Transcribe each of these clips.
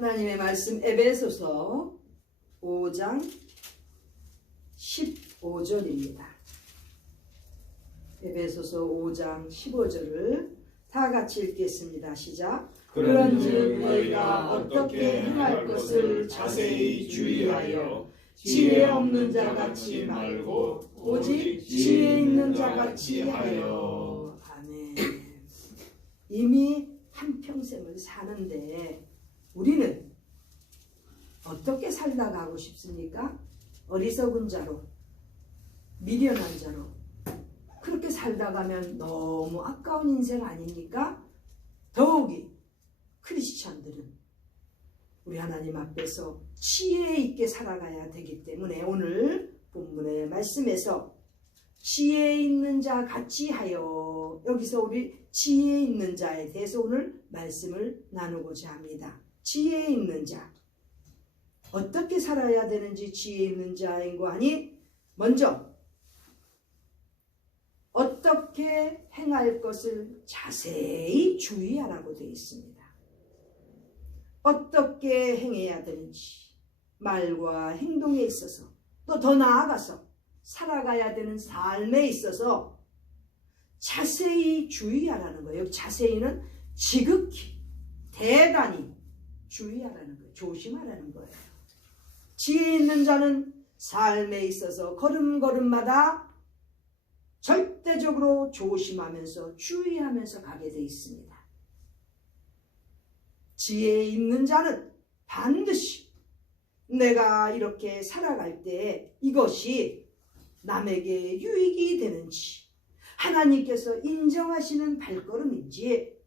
하나님의 말씀 에베소서 5장 15절입니다. 에베소서 5장 15절을 다 같이 읽겠습니다. 시작. 그런즉 너희가 어떻게 행할 것을 자세히 주의하여 지혜 없는 자 같이 말고 오직 지혜 있는 자 같이 하여. 아멘. 이미 한평생을 사는데 우리는 어떻게 살다 가고 싶습니까? 어리석은 자로, 미련한 자로 그렇게 살다 가면 너무 아까운 인생 아닙니까? 더욱이 크리스찬들은 우리 하나님 앞에서 지혜 있게 살아가야 되기 때문에 오늘 본문의 말씀에서 지혜 있는 자 같이 하여, 여기서 우리 지혜 있는 자에 대해서 오늘 말씀을 나누고자 합니다. 지혜 있는 자, 어떻게 살아야 되는지 지혜 있는 자인 거 하니, 먼저 어떻게 행할 것을 자세히 주의하라고 되어 있습니다. 어떻게 행해야 되는지, 말과 행동에 있어서, 또 더 나아가서 살아가야 되는 삶에 있어서 자세히 주의하라는 거예요. 여기 자세히는 지극히, 대단히 주의하라는 거예요. 조심하라는 거예요. 지혜 있는 자는 삶에 있어서 걸음걸음마다 절대적으로 조심하면서 주의하면서 가게 되어 있습니다. 지혜 있는 자는 반드시 내가 이렇게 살아갈 때 이것이 남에게 유익이 되는지, 하나님께서 인정하시는 발걸음인지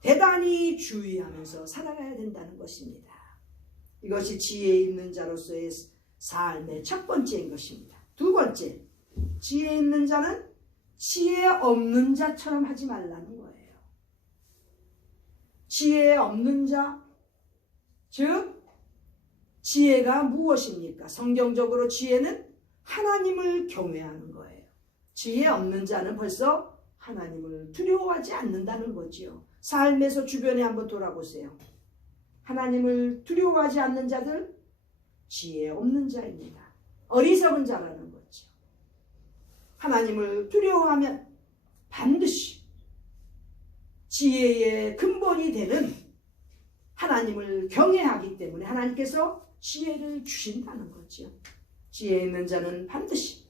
대단히 주의하면서 살아가야 된다는 것입니다. 이것이 지혜 있는 자로서의 삶의 첫 번째인 것입니다. 두 번째, 지혜 있는 자는 지혜 없는 자처럼 하지 말라는 거예요. 지혜 없는 자, 즉 지혜가 무엇입니까? 성경적으로 지혜는 하나님을 경외하는 거예요. 지혜 없는 자는 벌써 하나님을 두려워하지 않는다는 거지요. 삶에서 주변에 한번 돌아보세요. 하나님을 두려워하지 않는 자들, 지혜 없는 자입니다. 어리석은 자라는 거죠. 하나님을 두려워하면 반드시 지혜의 근본이 되는 하나님을 경외하기 때문에 하나님께서 지혜를 주신다는 거죠. 지혜 있는 자는 반드시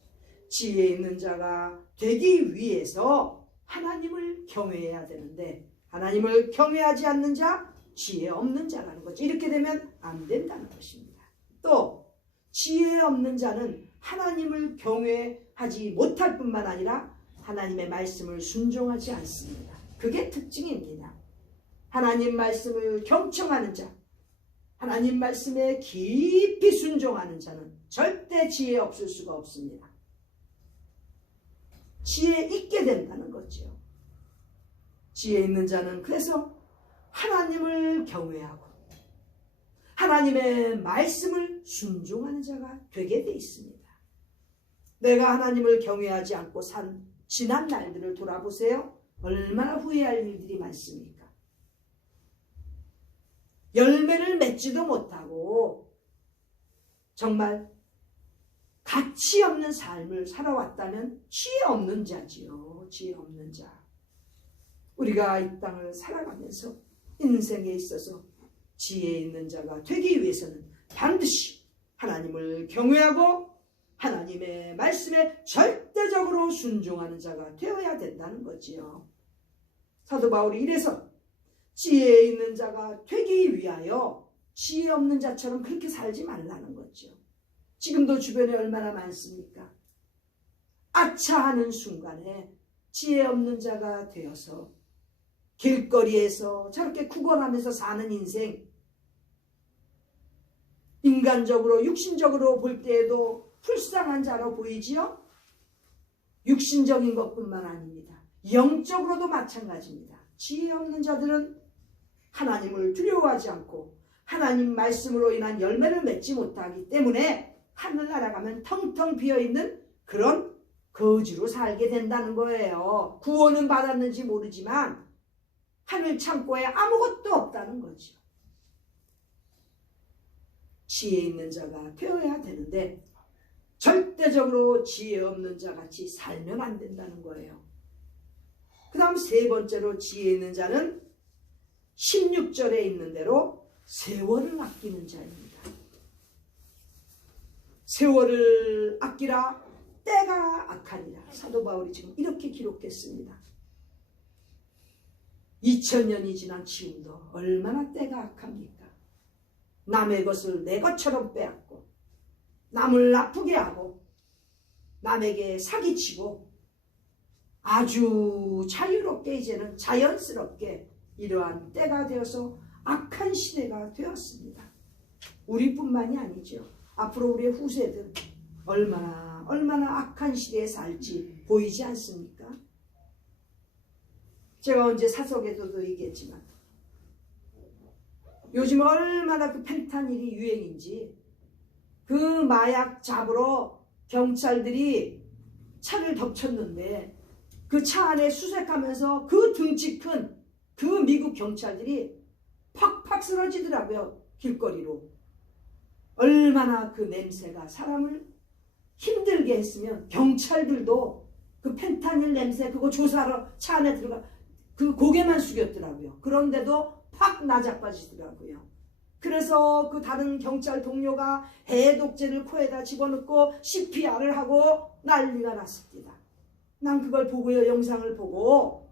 지혜 있는 자가 되기 위해서 하나님을 경외해야 되는데, 하나님을 경외하지 않는 자, 지혜 없는 자라는 거죠. 이렇게 되면 안 된다는 것입니다. 또 지혜 없는 자는 하나님을 경외하지 못할 뿐만 아니라 하나님의 말씀을 순종하지 않습니다. 그게 특징입니다. 하나님 말씀을 경청하는 자, 하나님 말씀에 깊이 순종하는 자는 절대 지혜 없을 수가 없습니다. 지혜 있게 된다는 거죠. 지혜 있는 자는 그래서 하나님을 경외하고 하나님의 말씀을 순종하는 자가 되게 돼 있습니다. 내가 하나님을 경외하지 않고 산 지난 날들을 돌아보세요. 얼마나 후회할 일들이 많습니까? 열매를 맺지도 못하고 정말 가치 없는 삶을 살아왔다면 지혜 없는 자지요. 지혜 없는 자. 우리가 이 땅을 살아가면서 인생에 있어서 지혜 있는 자가 되기 위해서는 반드시 하나님을 경외하고 하나님의 말씀에 절대적으로 순종하는 자가 되어야 된다는 거지요. 사도 바울이 이래서 지혜 있는 자가 되기 위하여 지혜 없는 자처럼 그렇게 살지 말라는 거죠. 지금도 주변에 얼마나 많습니까? 아차하는 순간에 지혜 없는 자가 되어서 길거리에서 저렇게 구걸하면서 사는 인생, 인간적으로 육신적으로 볼 때에도 불쌍한 자로 보이지요? 육신적인 것뿐만 아닙니다. 영적으로도 마찬가지입니다. 지혜 없는 자들은 하나님을 두려워하지 않고 하나님 말씀으로 인한 열매를 맺지 못하기 때문에 하늘나라 가면 텅텅 비어있는 그런 거지로 살게 된다는 거예요. 구원은 받았는지 모르지만 하늘 창고에 아무것도 없다는 거죠. 지혜 있는 자가 되어야 되는데 절대적으로 지혜 없는 자 같이 살면 안 된다는 거예요. 그 다음 세 번째로 지혜 있는 자는 16절에 있는 대로 세월을 아끼는 자입니다. 세월을 아끼라 때가 악하니라. 사도 바울이 지금 이렇게 기록했습니다. 2000년이 지난 지금도 얼마나 때가 악합니까? 남의 것을 내 것처럼 빼앗고 남을 아프게 하고 남에게 사기치고 아주 자유롭게 이제는 자연스럽게 이러한 때가 되어서 악한 시대가 되었습니다. 우리뿐만이 아니죠. 앞으로 우리의 후세들 얼마나 악한 시대에 살지 보이지 않습니까? 제가 언제 사석에서도 얘기했지만 요즘 얼마나 그 펜타닐이 유행인지 그 마약 잡으러 경찰들이 차를 덮쳤는데 그 차 안에 수색하면서 그 등치 큰 그 미국 경찰들이 팍팍 쓰러지더라고요. 길거리로. 얼마나 그 냄새가 사람을 힘들게 했으면 경찰들도 그 펜타닐 냄새 그거 조사하러 차 안에 들어가 그 고개만 숙였더라고요. 그런데도 팍 나자빠지더라고요. 그래서 그 다른 경찰 동료가 해독제를 코에다 집어넣고 CPR을 하고 난리가 났습니다. 난 그걸 보고요. 영상을 보고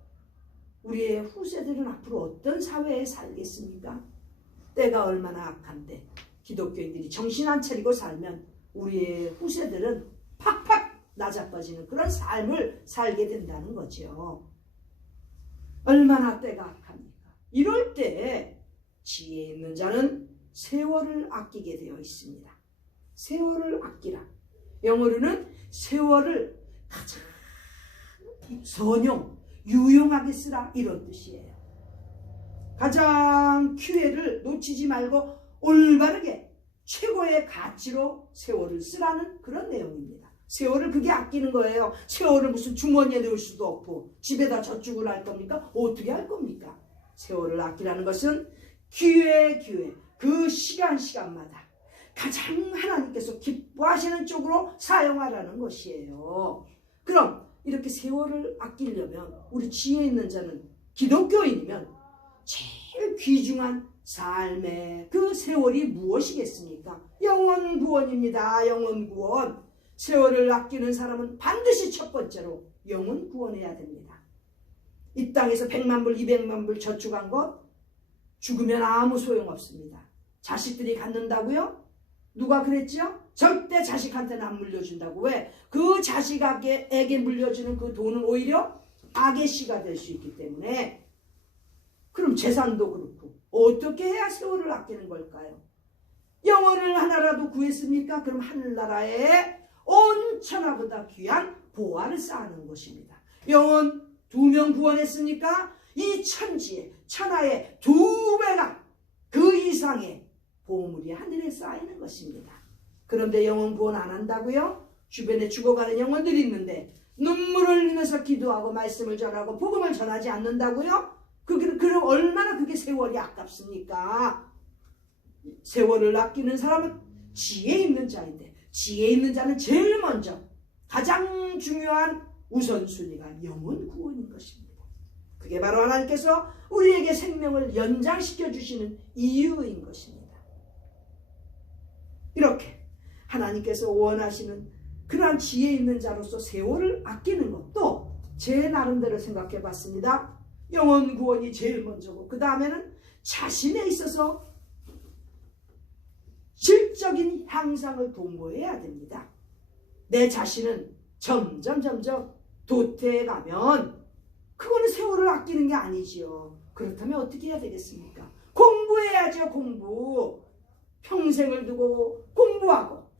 우리의 후세들은 앞으로 어떤 사회에 살겠습니까? 때가 얼마나 악한데 기독교인들이 정신 안 차리고 살면 우리의 후세들은 팍팍 나자빠지는 그런 삶을 살게 된다는 거죠. 얼마나 때가 악합니까? 이럴 때 지혜 있는 자는 세월을 아끼게 되어 있습니다. 세월을 아끼라. 영어로는 세월을 가장 선용, 유용하게 쓰라 이런 뜻이에요. 가장 기회를 놓치지 말고 올바르게 최고의 가치로 세월을 쓰라는 그런 내용입니다. 세월을 그게 아끼는 거예요. 세월을 무슨 주머니에 넣을 수도 없고 집에다 저축을 할 겁니까? 어떻게 할 겁니까? 세월을 아끼라는 것은 기회 그 시간마다 가장 하나님께서 기뻐하시는 쪽으로 사용하라는 것이에요. 그럼 이렇게 세월을 아끼려면 우리 지혜 있는 자는 기독교인이면 제일 귀중한 삶의 그 세월이 무엇이겠습니까? 영혼 구원입니다. 영혼 구원. 세월을 아끼는 사람은 반드시 첫 번째로 영혼 구원해야 됩니다. 이 땅에서 100만 불, 200만 불 저축한 것 죽으면 아무 소용없습니다. 자식들이 갖는다고요? 누가 그랬죠? 절대 자식한테는 안 물려준다고. 왜? 그 자식에게 물려주는 그 돈은 오히려 악의 씨가 될 수 있기 때문에. 그럼 재산도 그렇고 어떻게 해야 세월을 아끼는 걸까요? 영혼을 하나라도 구했습니까? 그럼 하늘나라에 온 천하보다 귀한 보화를 쌓는 것입니다. 영혼 2명 구원했습니까? 이 천지에 천하에 2배가 그 이상의 보물이 하늘에 쌓이는 것입니다. 그런데 영혼 구원 안 한다고요? 주변에 죽어가는 영혼들이 있는데 눈물을 흘리면서 기도하고 말씀을 전하고 복음을 전하지 않는다고요? 그럼 얼마나 그게 세월이 아깝습니까? 세월을 아끼는 사람은 지혜 있는 자인데 지혜 있는 자는 제일 먼저 가장 중요한 우선순위가 영혼 구원인 것입니다. 그게 바로 하나님께서 우리에게 생명을 연장시켜 주시는 이유인 것입니다. 이렇게 하나님께서 원하시는 그러한 지혜 있는 자로서 세월을 아끼는 것도 제 나름대로 생각해 봤습니다. 영혼 구원이 제일 먼저고 그 다음에는 자신에 있어서 질적인 향상을 도모해야 됩니다. 내 자신은 점점 도태해 가면 그거는 세월을 아끼는 게 아니지요. 그렇다면 어떻게 해야 되겠습니까? 공부해야죠. 공부. 평생을 두고 공부하고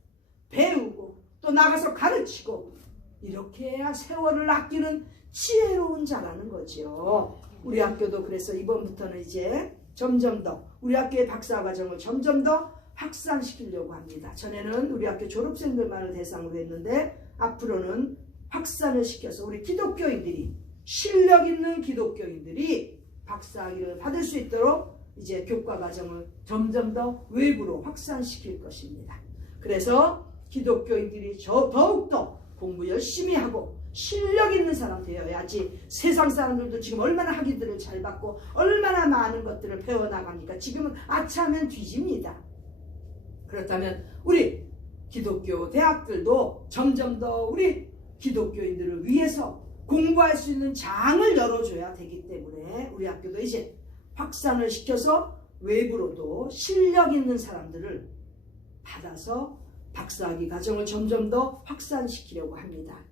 배우고 또 나가서 가르치고 이렇게 해야 세월을 아끼는 지혜로운 자라는 거죠. 우리 학교도 그래서 이번부터는 이제 점점 더 우리 학교의 박사과정을 점점 더 확산시키려고 합니다. 전에는 우리 학교 졸업생들만을 대상으로 했는데 앞으로는 확산을 시켜서 우리 기독교인들이 실력 있는 기독교인들이 박사학위를 받을 수 있도록 이제 교과 과정을 점점 더 외부로 확산시킬 것입니다. 그래서 기독교인들이 더욱더 공부 열심히 하고 실력 있는 사람 되어야지. 세상 사람들도 지금 얼마나 학위들을 잘 받고 얼마나 많은 것들을 배워나갑니까? 지금은 아차하면 뒤집니다. 그렇다면 우리 기독교 대학들도 점점 더 우리 기독교인들을 위해서 공부할 수 있는 장을 열어줘야 되기 때문에 우리 학교도 이제 확산을 시켜서 외부로도 실력 있는 사람들을 받아서 박사학위 과정을 점점 더 확산시키려고 합니다.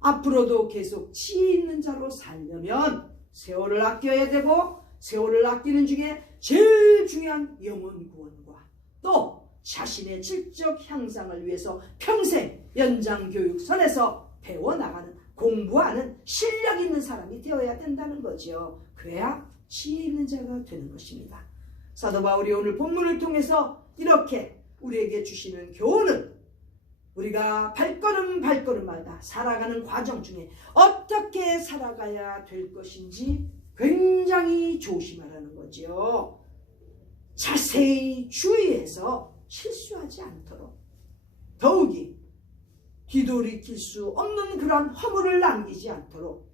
앞으로도 계속 지혜 있는 자로 살려면 세월을 아껴야 되고, 세월을 아끼는 중에 제일 중요한 영혼 구원과 또 자신의 질적 향상을 위해서 평생 연장교육선에서 배워나가는, 공부하는 실력 있는 사람이 되어야 된다는 거죠. 그래야 지혜 있는 자가 되는 것입니다. 사도 바울이 오늘 본문을 통해서 이렇게 우리에게 주시는 교훈은 우리가 발걸음마다 살아가는 과정 중에 어떻게 살아가야 될 것인지 굉장히 조심하라는 거죠. 자세히 주의해서 실수하지 않도록, 더욱이 뒤돌이킬 수 없는 그런 허물을 남기지 않도록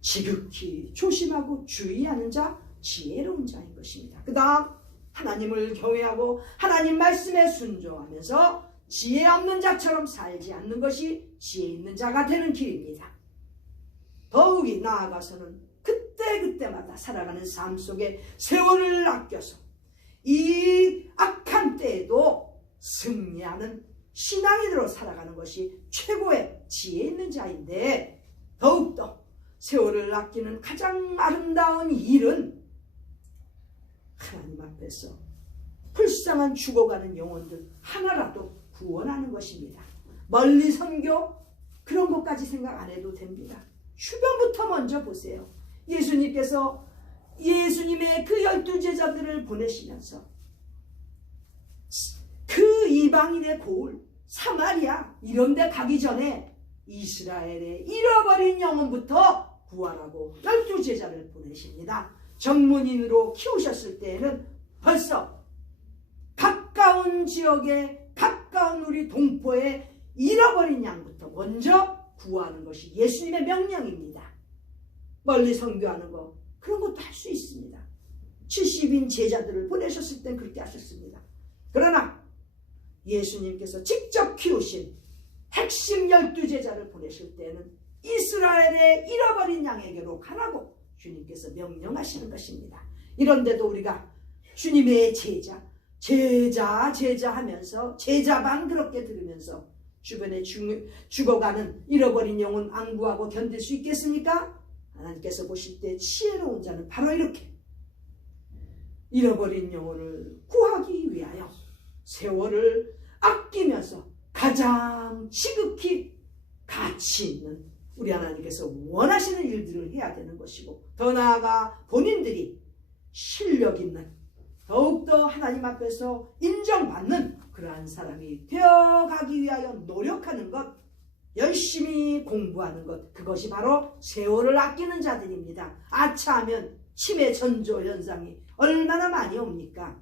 지극히 조심하고 주의하는 자, 지혜로운 자인 것입니다. 그 다음 하나님을 경외하고 하나님 말씀에 순종하면서 지혜 없는 자처럼 살지 않는 것이 지혜 있는 자가 되는 길입니다. 더욱이 나아가서는 그때그때마다 살아가는 삶 속에 세월을 아껴서 이 악한 때에도 승리하는 신앙인으로 살아가는 것이 최고의 지혜 있는 자인데, 더욱더 세월을 아끼는 가장 아름다운 일은 하나님 앞에서 불쌍한 죽어가는 영혼들 하나라도 구원하는 것입니다. 멀리 선교 그런 것까지 생각 안 해도 됩니다. 주변부터 먼저 보세요. 예수님께서 예수님의 그 12제자들을 보내시면서 그 이방인의 고을 사마리아 이런 데 가기 전에 이스라엘의 잃어버린 영혼부터 구하라고 12제자를 보내십니다. 전문인으로 키우셨을 때에는 벌써 가까운 지역에 가까운 우리 동포의 잃어버린 양부터 먼저 구하는 것이 예수님의 명령입니다. 멀리 선교하는 거 그런 것도 할 수 있습니다. 70인 제자들을 보내셨을 땐 그렇게 하셨습니다. 그러나 예수님께서 직접 키우신 핵심 12제자를 보내실 때는 이스라엘의 잃어버린 양에게로 가라고 주님께서 명령하시는 것입니다. 이런데도 우리가 주님의 제자 하면서 제자반 그렇게 들으면서 주변에 죽어가는 잃어버린 영혼 안 구하고 견딜 수 있겠습니까? 하나님께서 보실 때 지혜로운 자는 바로 이렇게 잃어버린 영혼을 구하기 위하여 세월을 아끼면서 가장 지극히 가치 있는 우리 하나님께서 원하시는 일들을 해야 되는 것이고, 더 나아가 본인들이 실력 있는, 더욱더 하나님 앞에서 인정받는 그러한 사람이 되어가기 위하여 노력하는 것, 열심히 공부하는 것, 그것이 바로 세월을 아끼는 자들입니다. 아차하면 치매 전조 현상이 얼마나 많이 옵니까?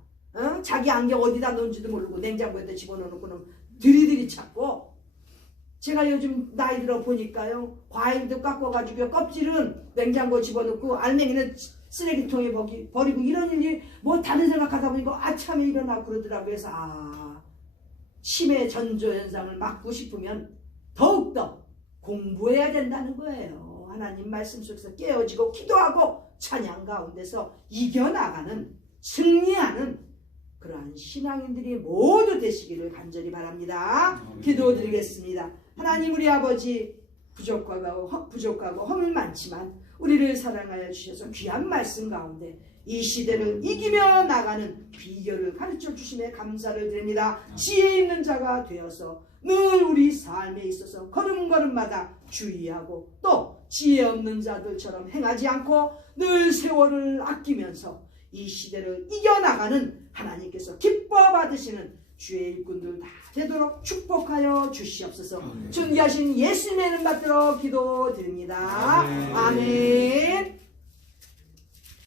자기 안경 어디다 놓은지도 모르고 냉장고에다 집어넣어놓고는 들이들이 찾고, 제가 요즘 나이 들어 보니까요, 과일도 깎아가지고 껍질은 냉장고에 집어넣고 알맹이는 쓰레기통에 버리고 이런 일이 뭐 다른 생각하다 보니까 아참에 일어나고 그러더라고요. 그래서 치매 전조 현상을 막고 싶으면 더욱더 공부해야 된다는 거예요. 하나님 말씀 속에서 깨어지고 기도하고 찬양 가운데서 이겨나가는, 승리하는 그러한 신앙인들이 모두 되시기를 간절히 바랍니다. 기도드리겠습니다. 하나님, 우리 아버지 부족하고 허물 많지만 우리를 사랑하여 주셔서 귀한 말씀 가운데 이 시대를 이기며 나가는 비결을 가르쳐 주심에 감사를 드립니다. 지혜 있는 자가 되어서 늘 우리 삶에 있어서 걸음걸음마다 주의하고 또 지혜 없는 자들처럼 행하지 않고 늘 세월을 아끼면서 이 시대를 이겨나가는 하나님께서 기뻐 받으시는 주의 일꾼들 다 되도록 축복하여 주시옵소서. 존귀하신 예수님의 이름 받들어 기도드립니다. 아멘.